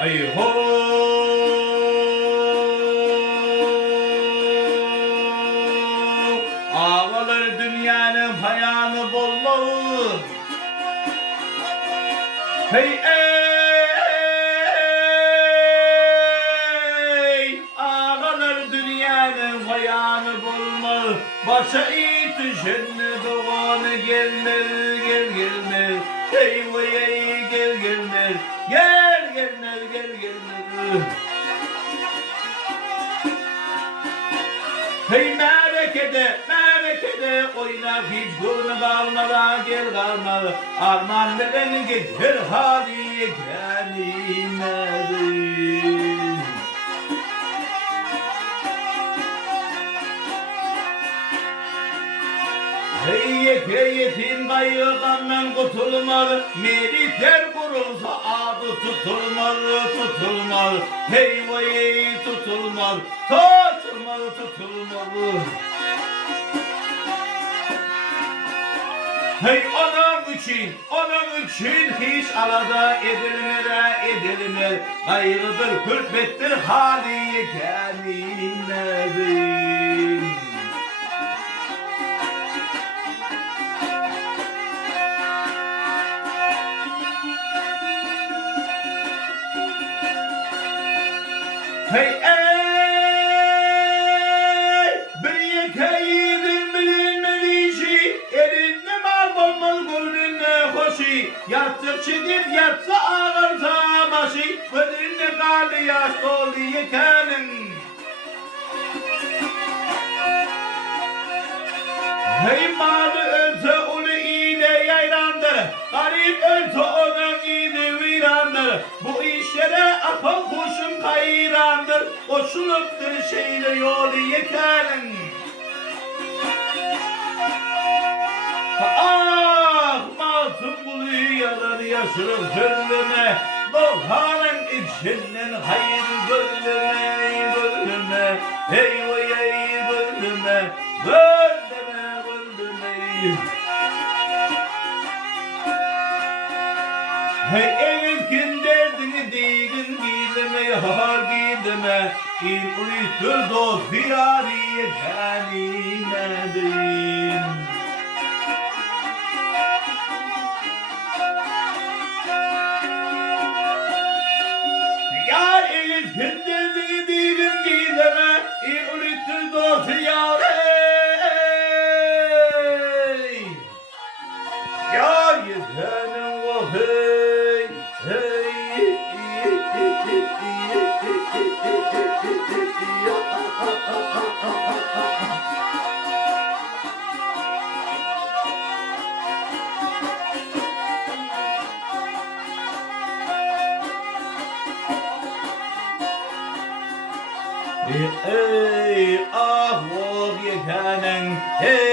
Ay ho. Ağalar dünyanın payanı bolluğu. Hey ey ağalar dünyanın payanı bulmalı. Başa it düşenli doğanı gelmez gel gelmez. Hey vay ey gel gelmez. Gel gelmez gel gelmez. Hey merekede oyna hiç gurnu kalmadan gel kalmalı. Arman veren getir haliye gelmedim. Hey yetim kayıkandan kurtulmalı. Militer kurulsa adı tutulmalı. Hey vay tutulmalı. Hey onun için hiç alada edilmez. Gayrıdır külfettir haliye gelmedim. Hey ey bir yekayidin bilinmeli işi elinde mal bulmaz gönlünde hoşi yattık çekip yatsa ağırsa başı bedenine kaldı yaş doldu yekenin. Hey malı ölse onu iğne yaylandır garip ölse onun iğne virandır bu işlere akıl kuşum kayrandır koşuluptur şeyle yolu yekenin. Ah masum buluyor yalan yaşırır zulüme Doğanın içinden hayır gönlüme hey vay ey gönlüme hey evkin derdini değdin gideme yar gideme il uyutur dost diyariye canine yar evkin derdini değdin gideme il uyutur dost diyariye yar yetenin vahey Ey ah vah yetenin hey